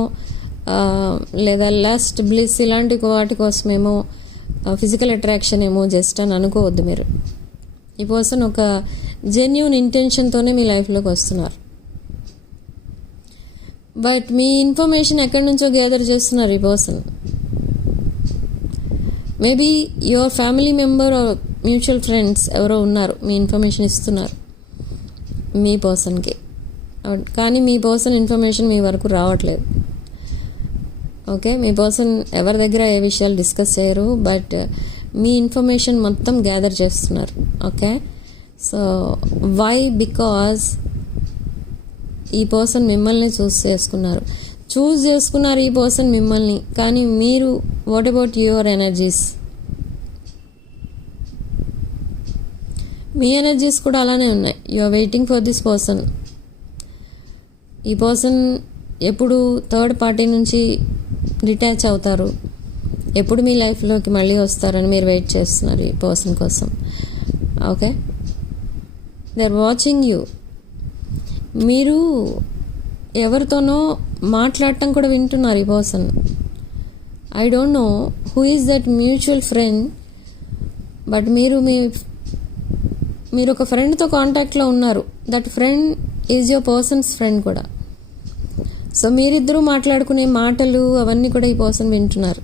లేదా లస్ట్ బ్లిస్ ఇలాంటి వాటి కోసమేమో, ఫిజికల్ అట్రాక్షన్ ఏమో జస్ట్ అని అనుకోవద్దు మీరు. ఈ పర్సన్ ఒక జెన్యూన్ ఇంటెన్షన్తోనే మీ లైఫ్లోకి వస్తున్నారు. బట్ మీ ఇన్ఫర్మేషన్ ఎక్కడి నుంచో గ్యాదర్ చేస్తున్నారు ఈ person. Maybe your family member or mutual friends ఎవరో ఉన్నారు, మీ ఇన్ఫర్మేషన్ ఇస్తున్నారు మీ పర్సన్కి. కానీ మీ పర్సన్ ఇన్ఫర్మేషన్ మీ వరకు రావట్లేదు. ఓకే, మీ పర్సన్ ఎవరి దగ్గర ఏ విషయాలు డిస్కస్ చేయరు, బట్ మీ ఇన్ఫర్మేషన్ మొత్తం గ్యాదర్ చేస్తున్నారు. Okay, so why? బికాజ్ ఈ పర్సన్ మిమ్మల్ని చూస్ చేసుకున్నారు ఈ పర్సన్ మిమ్మల్ని. కానీ మీరు, వాట్ అబౌట్ యువర్ ఎనర్జీస్? మీ ఎనర్జీస్ కూడా అలానే ఉన్నాయి. You are waiting for this person. ఈ పర్సన్ ఎప్పుడు థర్డ్ పార్టీ నుంచి డిటాచ్ అవుతారు, ఎప్పుడు మీ లైఫ్లోకి మళ్ళీ వస్తారని మీరు వెయిట్ చేస్తున్నారు ఈ పర్సన్ కోసం. Okay, they are watching you. మీరు ఎవరితోనో మాట్లాడటం కూడా వింటున్నారు ఈ person. I don't know who is that mutual friend, but మీరు ఒక ఫ్రెండ్తో కాంటాక్ట్లో ఉన్నారు. That friend is your person's friend కూడా. సో మీరిద్దరూ మాట్లాడుకునే మాటలు అవన్నీ కూడా ఈ పర్సన్ వింటున్నారు.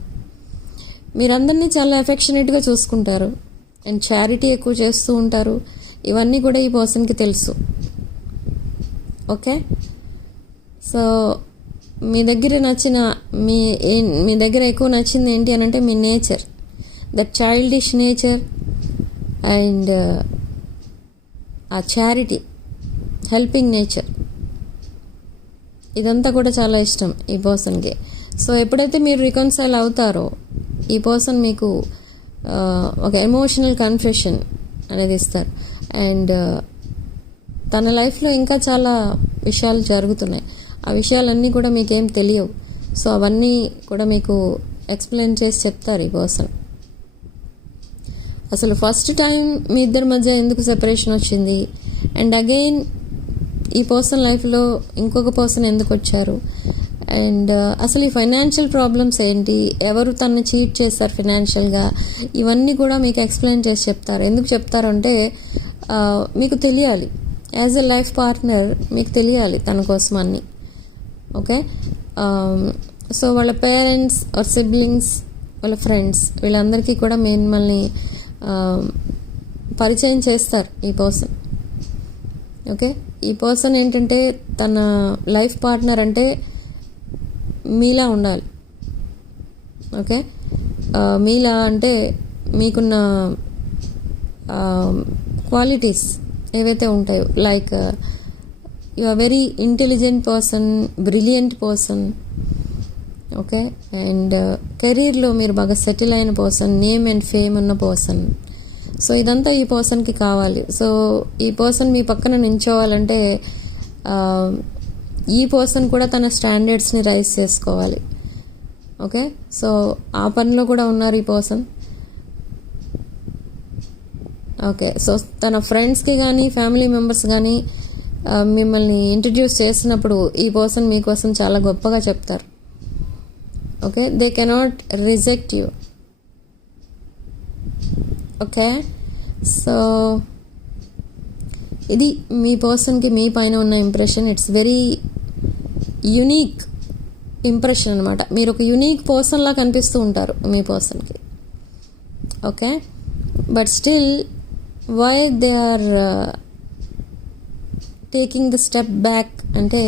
మీరందరినీ చాలా ఎఫెక్షనేట్గా చూసుకుంటారు అండ్ చారిటీ ఎక్కువ చేస్తూ ఉంటారు. ఇవన్నీ కూడా ఈ పర్సన్కి తెలుసు. ఓకే, సో మీ దగ్గర ఎక్కువ నచ్చింది ఏంటి అని అంటే మీ nature, that childish nature and ఆ చారిటీ, హెల్పింగ్ నేచర్, ఇదంతా కూడా చాలా ఇష్టం ఈ పర్సన్కి. సో ఎప్పుడైతే మీరు రికన్సైల్ అవుతారో ఈ పర్సన్ మీకు ఒక ఎమోషనల్ కన్ఫెషన్ అనేది ఇస్తారు. అండ్ తన లైఫ్లో ఇంకా చాలా విషయాలు జరుగుతున్నాయి. ఆ విషయాలన్నీ కూడా మీకేం తెలియవు. సో అవన్నీ కూడా మీకు ఎక్స్ప్లెయిన్ చేసి చెప్తారు ఈ పర్సన్. అసలు ఫస్ట్ టైం మీ ఇద్దరి మధ్య ఎందుకు సెపరేషన్ వచ్చింది, అండ్ అగైన్ ఈ పర్సన్ లైఫ్లో ఇంకొక పర్సన్ ఎందుకు వచ్చారు, అండ్ అసలు ఈ ఫైనాన్షియల్ ప్రాబ్లమ్స్ ఏంటి, ఎవరు తనని చీట్ చేస్తారు ఫైనాన్షియల్గా, ఇవన్నీ కూడా మీకు ఎక్స్ప్లెయిన్ చేసి చెప్తారు. ఎందుకు చెప్తారంటే మీకు తెలియాలి, యాజ్ ఎ లైఫ్ పార్ట్నర్ మీకు తెలియాలి తన కోసం అన్నీ. ఓకే, సో వాళ్ళ పేరెంట్స్ ఆర్ సిబ్లింగ్స్, వాళ్ళ ఫ్రెండ్స్, వీళ్ళందరికీ కూడా మిమ్మల్ని పరిచయం చేస్తారు ఈ పర్సన్. ఓకే, ఈ పర్సన్ ఏంటంటే తన లైఫ్ పార్ట్నర్ అంటే మీలా ఉండాలి. ఓకే, మీలా అంటే మీకున్న క్వాలిటీస్ ఏవైతే ఉంటాయో, like you are very intelligent person, brilliant person. Okay, and కెరీర్లో మీరు బాగా సెటిల్ అయిన పర్సన్, నేమ్ అండ్ ఫేమ్ ఉన్న పర్సన్. సో ఇదంతా ఈ పర్సన్కి కావాలి. సో ఈ పర్సన్ మీ పక్కన నించోవాలంటే ఈ పర్సన్ కూడా తన స్టాండర్డ్స్ని రైజ్ చేసుకోవాలి. ఓకే, సో ఆ పనిలో కూడా ఉన్నారు ఈ పర్సన్. ఓకే, సో తన ఫ్రెండ్స్కి కానీ ఫ్యామిలీ మెంబర్స్ కానీ మిమ్మల్ని ఇంట్రడ్యూస్ చేసినప్పుడు ఈ పర్సన్ మీకోసం చాలా గొప్పగా చెప్తారు. Okay, they cannot reject you. Okay, so ఇది మీ పర్సన్కి మీ పైన ఉన్న impression. It's very unique impression అనమాట. మీరు ఒక యునీక్ పర్సన్లా కనిపిస్తూ ఉంటారు మీ పర్సన్కి. Okay, but still why they are taking the step back అంటే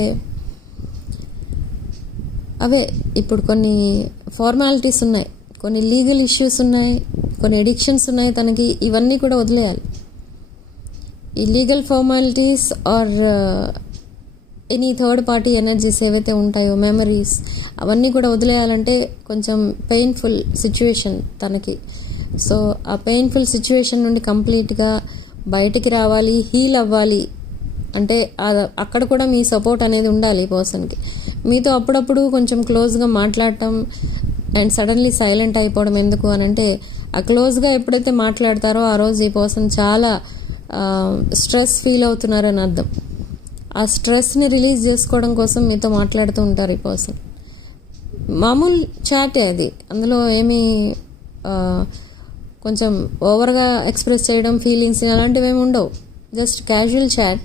అవే ఇప్పుడు కొన్ని ఫార్మాలిటీస్ ఉన్నాయి, కొన్ని లీగల్ ఇష్యూస్ ఉన్నాయి, కొన్ని ఎడిక్షన్స్ ఉన్నాయి తనకి. ఇవన్నీ కూడా వదిలేయాలి. ఈ legal formalities or any third party energies ఏవైతే ఉంటాయో, మెమరీస్, అవన్నీ కూడా వదిలేయాలంటే కొంచెం పెయిన్ఫుల్ సిచ్యువేషన్ తనకి. సో ఆ పెయిన్ఫుల్ సిచ్యువేషన్ నుండి కంప్లీట్గా బయటికి రావాలి, హీల్ అవ్వాలి అంటే అక్కడ కూడా మీ సపోర్ట్ అనేది ఉండాలి ఈ పర్సన్కి. మీతో అప్పుడప్పుడు కొంచెం క్లోజ్గా మాట్లాడటం అండ్ సడన్లీ సైలెంట్ అయిపోవడం ఎందుకు అని అంటే, ఆ క్లోజ్గా ఎప్పుడైతే మాట్లాడతారో ఆ రోజు ఈ పర్సన్ చాలా స్ట్రెస్ ఫీల్ అవుతున్నారని అర్థం. ఆ స్ట్రెస్ని రిలీజ్ చేసుకోవడం కోసం మీతో మాట్లాడుతూ ఉంటారు ఈ పర్సన్. మామూలు చాటే అది, అందులో ఏమీ కొంచెం ఓవర్గా ఎక్స్ప్రెస్ చేయడం ఫీలింగ్స్ అలాంటివి ఏమి ఉండవు. Just casual chat.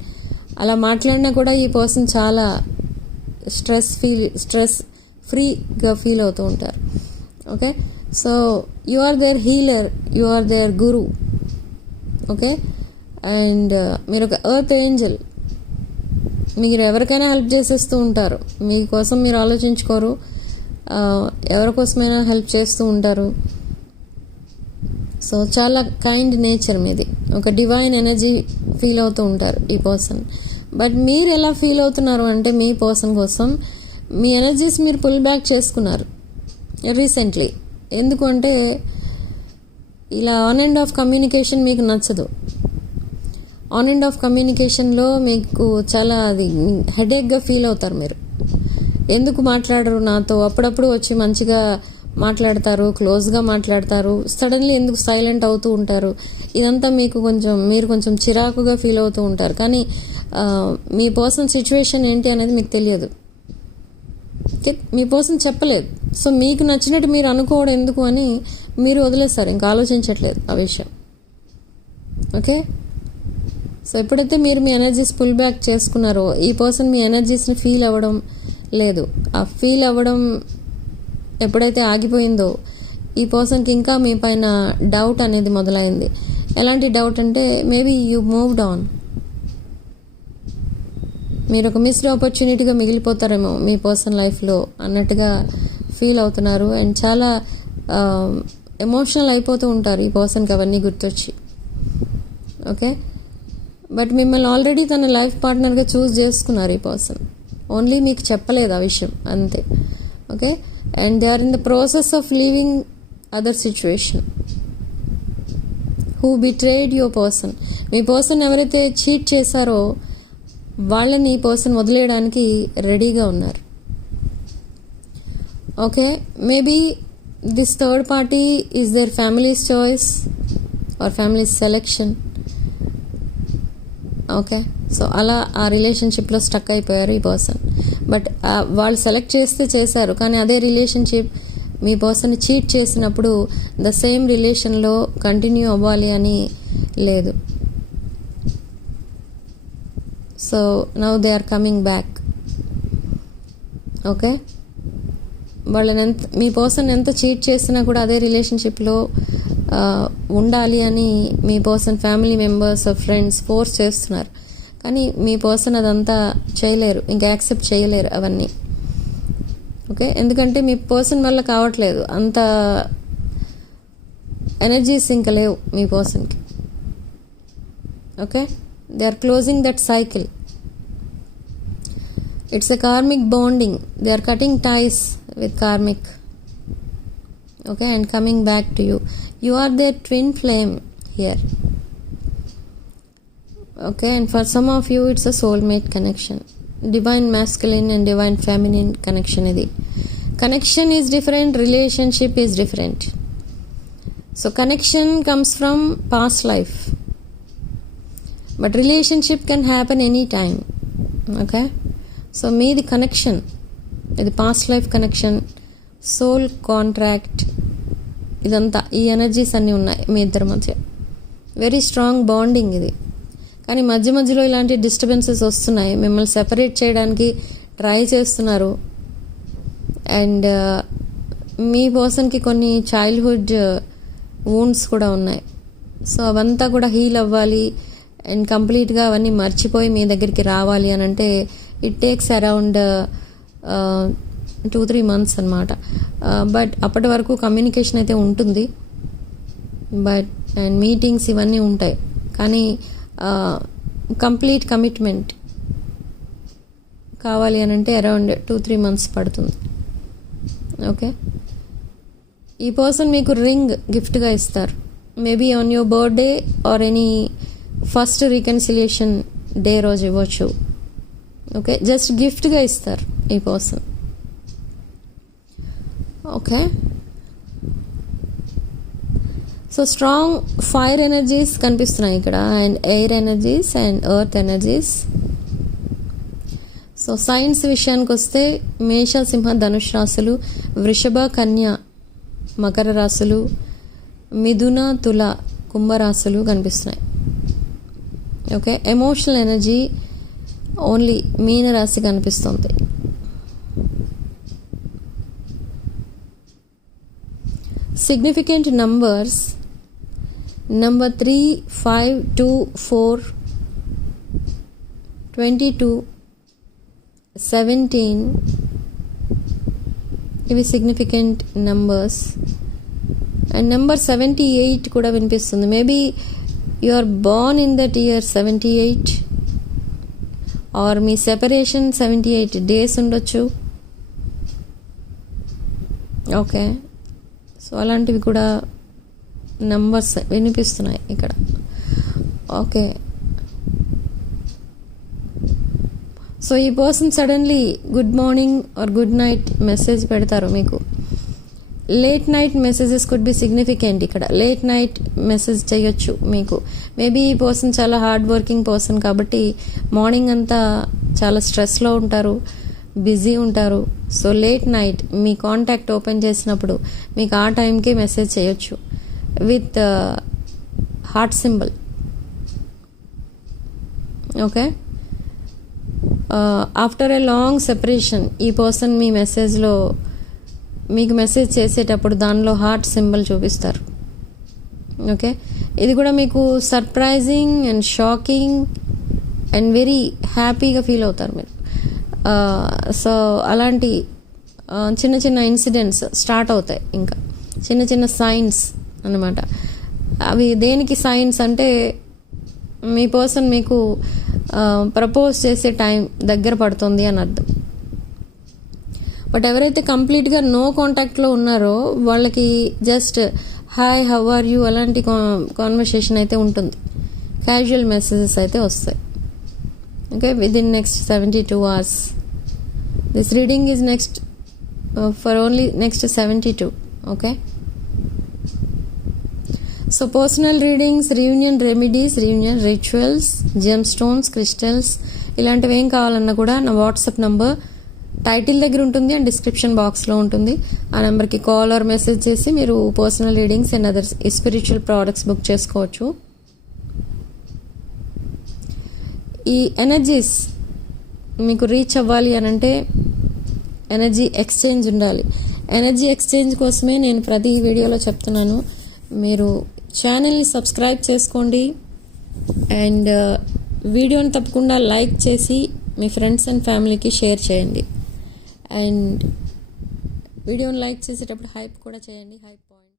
అలా మాట్లాడినా కూడా ఈ పర్సన్ చాలా స్ట్రెస్ ఫ్రీగా ఫీల్ అవుతూ ఉంటారు. Okay, so you are their healer, you are their guru. Okay, and మీరు ఒక ఎర్త్ ఏంజల్. మీరు ఎవరికైనా హెల్ప్ చేసేస్తూ ఉంటారు. మీకోసం మీరు ఆలోచించుకోరు, ఎవరికోసమైనా హెల్ప్ చేస్తూ ఉంటారు. సో చాలా కైండ్ నేచర్ మీది, ఒక డివైన్ ఎనర్జీ ఫీల్ అవుతూ ఉంటారు ఈ పర్సన్. బట్ మీరు ఎలా ఫీల్ అవుతున్నారు అంటే మీ పర్సన్ కోసం మీ ఎనర్జీస్ మీరు పుల్ బ్యాక్ చేసుకున్నారు రీసెంట్లీ. ఎందుకు అంటే ఇలా ఆన్ అండ్ ఆఫ్ కమ్యూనికేషన్ మీకు నచ్చదు. ఆన్ అండ్ ఆఫ్ కమ్యూనికేషన్లో మీకు చాలా అది హెడేక్గా ఫీల్ అవుతారు మీరు. ఎందుకు మాట్లాడరు నాతో? అప్పుడప్పుడు వచ్చి మంచిగా మాట్లాడతారు, క్లోజ్గా మాట్లాడతారు, సడన్లీ ఎందుకు సైలెంట్ అవుతూ ఉంటారు? ఇదంతా మీరు కొంచెం చిరాకుగా ఫీల్ అవుతూ ఉంటారు. కానీ మీ పర్సన్ సిచ్యువేషన్ ఏంటి అనేది మీకు తెలియదు. మీ పర్సన్ చెప్పలేదు. సో మీకు నచ్చినట్టు మీరు అనుకోవడం ఎందుకు అని మీరు వదిలేస్తారు, ఇంకా ఆలోచించట్లేదు ఆ విషయం. ఓకే, సో ఎప్పుడైతే మీరు మీ ఎనర్జీస్ పుల్ బ్యాక్ చేసుకున్నారో ఈ పర్సన్ మీ ఎనర్జీస్ని ఫీల్ అవ్వడం లేదు. ఆ ఫీల్ అవ్వడం ఎప్పుడైతే ఆగిపోయిందో ఈ పర్సన్కి ఇంకా మీ పైన డౌట్ అనేది మొదలైంది. ఎలాంటి డౌట్ అంటే మేబీ యూ మూవ్డ్ ఆన్. మీరు ఒక మిస్డ్ ఆపర్చునిటీగా మిగిలిపోతారేమో మీ పర్సన్ లైఫ్లో అన్నట్టుగా ఫీల్ అవుతున్నారు. అండ్ చాలా ఎమోషనల్ అయిపోతూ ఉంటారు ఈ పర్సన్కి అవన్నీ గుర్తొచ్చి. ఓకే, బట్ మిమ్మల్ని ఆల్రెడీ తన లైఫ్ పార్ట్నర్గా చూస్ చేసుకున్నారు ఈ పర్సన్. ఓన్లీ మీకు చెప్పలేదు ఆ విషయం, అంతే. Okay, and they are in the process of leaving other situation who betrayed your person. మీ పర్సన్ ఎవరైతే చీట్ చేశారో వాళ్ళని ఈ పర్సన్ వదిలేయడానికి రెడీగా ఉన్నారు. Okay, maybe this third party is their families choice or families selection. Okay, so అలా ఆ రిలేషన్షిప్లో స్టక్ అయిపోయారు ఈ పర్సన్. బట్ వాళ్ళు సెలెక్ట్ చేస్తే చేశారు, కానీ అదే రిలేషన్షిప్ మీ పర్సన్ చీట్ చేసినప్పుడు ద సేమ్ రిలేషన్లో కంటిన్యూ అవ్వాలి అని లేదు. So now they are coming back. Okay, వాళ్ళని మీ పర్సన్ ఎంత చీట్ చేసినా కూడా అదే రిలేషన్షిప్లో ఉండాలి అని మీ person family members friends force చేస్తున్నారు. కానీ మీ పర్సన్ అదంతా చేయలేరు, ఇంకా యాక్సెప్ట్ చేయలేరు అవన్నీ. ఓకే, ఎందుకంటే మీ పర్సన్ వల్ల కావట్లేదు, అంత ఎనర్జీస్ ఇంకా లేవు మీ పర్సన్కి. Okay, they are closing that cycle. It's a karmic bonding. They are cutting ties with karmic. Okay, and coming back to you. You are their twin flame here. Okay, and for some of you it's a soulmate connection. Divine masculine and divine feminine connection idi. Connection is different, relationship is different. So connection comes from past life, but relationship can happen anytime. Okay, so meedi connection, ఇది past life connection, soul contract, ఇదంతా ఈ energies అన్నీ ఉన్నాయి మీ ఇద్దరి మధ్య. Very strong bonding ఇది. కానీ మధ్య మధ్యలో ఇలాంటి డిస్టర్బెన్సెస్ వస్తున్నాయి, మిమ్మల్ని సెపరేట్ చేయడానికి ట్రై చేస్తున్నారు. అండ్ మీ పర్సన్కి కొన్ని చైల్డ్హుడ్ వూండ్స్ కూడా ఉన్నాయి. సో అవంతా కూడా హీల్ అవ్వాలి అండ్ కంప్లీట్గా అవన్నీ మర్చిపోయి మీ దగ్గరికి రావాలి అని అంటే ఇట్ టేక్స్ అరౌండ్ 2-3 months అనమాట. బట్ అప్పటి వరకు కమ్యూనికేషన్ అయితే ఉంటుంది, బట్ అండ్ మీటింగ్స్ ఇవన్నీ ఉంటాయి. కానీ కంప్లీట్ కమిట్మెంట్ కావాలి అని అంటే అరౌండ్ 2-3 months పడుతుంది. ఓకే, ఈ పర్సన్ మీకు రింగ్ గిఫ్ట్గా ఇస్తారు. Maybe on your birthday or any first reconciliation day రోజు ఇవ్వచ్చు. ఓకే, జస్ట్ గిఫ్ట్గా ఇస్తారు ఈ person. Okay, so strong fire energies కనిపిస్తున్నాయి ఇక్కడ, and air energies and earth energies. So science విషయానికి వస్తే మేష, సింహ, ధనుష్ రాశులు, వృషభ, కన్య, మకర రాశులు, మిథున, తుల, కుంభరాశులు కనిపిస్తున్నాయి. ఓకే, ఎమోషనల్ ఎనర్జీ ఓన్లీ మీన రాశి కనిపిస్తుంది. సిగ్నిఫికెంట్ నంబర్స్ నెంబర్ 3, 5, 2, 4, 22, 17 ఇవి సిగ్నిఫికెంట్ నంబర్స్. అండ్ నెంబర్ 78 కూడా వినిపిస్తుంది. Maybe you are born in that year 78, or మీ సెపరేషన్ 78 days ఉండొచ్చు. ఓకే, సో అలాంటివి కూడా నంబర్స్ వినిపిస్తున్నాయి ఇక్కడ. ఓకే, సో ఈ person suddenly good morning or good night message పెడతారు మీకు. Late night messages could be significant. ఇక్కడ లేట్ నైట్ మెసేజ్ చేయొచ్చు మీకు. మేబీ ఈ పర్సన్ చాలా హార్డ్ వర్కింగ్ పర్సన్ కాబట్టి మార్నింగ్ అంతా చాలా స్ట్రెస్లో ఉంటారు, బిజీ ఉంటారు. సో లేట్ నైట్ మీ కాంటాక్ట్ ఓపెన్ చేసినప్పుడు మీకు ఆ టైంకి మెసేజ్ చేయొచ్చు with heart symbol. Okay, after a long separation ఈ పర్సన్ మీ మెసేజ్లో మీకు మెసేజ్ చేసేటప్పుడు దానిలో హార్ట్ సింబల్ చూపిస్తారు. ఓకే, ఇది కూడా మీకు surprising and shocking and very హ్యాపీగా ఫీల్ అవుతారు మీరు. సో అలాంటి చిన్న చిన్న ఇన్సిడెంట్స్ స్టార్ట్ అవుతాయి, ఇంకా చిన్న చిన్న సైన్స్ అన్నమాట. అవి దేనికి సైన్స్ అంటే మీ పర్సన్ మీకు ప్రపోజ్ చేసే టైం దగ్గర పడుతుంది అని అర్థం. బట్ ఎవరైతే కంప్లీట్గా నో కాంటాక్ట్లో ఉన్నారో వాళ్ళకి just hi, how are you అలాంటి కాన్వర్సేషన్ అయితే ఉంటుంది, క్యాజువల్ మెసేజెస్ అయితే వస్తాయి. Okay, within next 72 hours. This reading is next for only next 72. Okay, so personal readings, reunion remedies, reunion rituals, gem stones, crystals ఇలాంటివి ఏం కావాలన్నా కూడా నా వాట్సాప్ నంబర్ టైటిల్ దగ్గర ఉంటుంది అండ్ డిస్క్రిప్షన్ బాక్స్లో ఉంటుంది. ఆ నెంబర్కి కాల్ ఆర్ మెసేజ్ చేసి మీరు personal readings and others spiritual products book చేసుకోవచ్చు. ఈ ఎనర్జీస్ మీకు రీచ్ అవ్వాలి అని అంటే ఎనర్జీ ఎక్స్చేంజ్ ఉండాలి. ఎనర్జీ ఎక్స్చేంజ్ కోసమే నేను ప్రతి వీడియోలో చెప్తున్నాను, మీరు ఛానల్ని సబ్స్క్రైబ్ చేసుకోండి అండ్ వీడియోని తప్పకుండా లైక్ చేసి మీ ఫ్రెండ్స్ అండ్ ఫ్యామిలీకి షేర్ చేయండి. అండ్ వీడియోని లైక్ చేసేటప్పుడు హైప్ కూడా చేయండి, హైప్ పాయింట్.